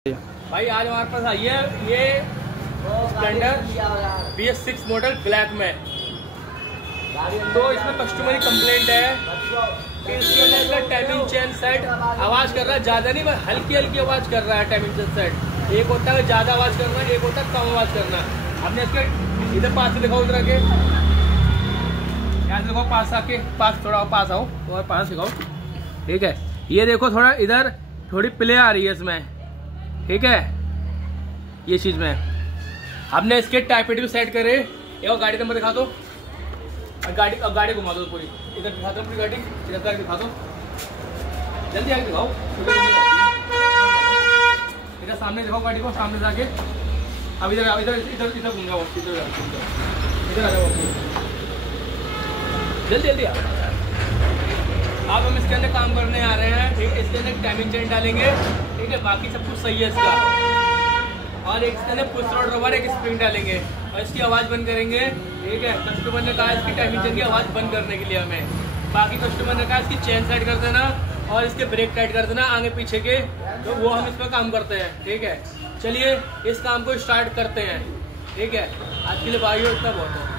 भाई आज हमारे पास आई है ये स्प्लेंडर BS6 मॉडल ब्लैक में। तो इसमें कस्टमर की कंप्लेंट है कि इसके अंदर टाइमिंग चेन सेट आवाज़ कर रहा है, ज़्यादा नहीं बस हल्की हल्की आवाज़ कर रहा है। टाइमिंग चेन सेट एक होता है ज़्यादा आवाज़ करना, एक होता है कम आवाज़ करना। हमने इसके इधर पास से दिखाओ, उधर आके यहाँ से देखो, पास आके पास थोड़ा पास आओ और पास दिखाओ। ठीक है, ये देखो थोड़ा इधर थोड़ी प्ले आ रही है इसमें। ठीक है, ये चीज में हमने इसके टाइपेट भी सेट करे। एक गाड़ी नंबर दिखा दो, गाड़ी घुमा दो पूरी, इधर दिखा दो पूरी गाड़ी, इधर गाड़ी दिखा दो, जल्दी आगे दिखाओ। इधर सामने दिखाओ गाड़ी को, सामने जाके अब इधर इधर इधर इधर घूम जाओ, इधर आ जाओ, जल्दी जल्दी आओ। अब हम इसके अंदर काम करने आ रहे हैं। ठीक है, इसके अंदर टाइमिंग चेन डालेंगे। ठीक है, बाकी सब कुछ सही है इसका। और एक इसके अंदर पुश रॉड रबर, एक स्प्रिंग डालेंगे और इसकी आवाज़ बंद करेंगे। ठीक है, कस्टमर ने कहा इसकी टाइमिंग चेन की आवाज़ बंद करने के लिए हमें। बाकी कस्टमर ने कहा इसकी चेन सेट कर देना और इसके ब्रेक टाइट कर देना आगे पीछे के, तो वो हम इस पर काम करते हैं। ठीक है, चलिए इस काम को स्टार्ट करते हैं। ठीक है, आज के लिए भाइयों इतना बहुत है।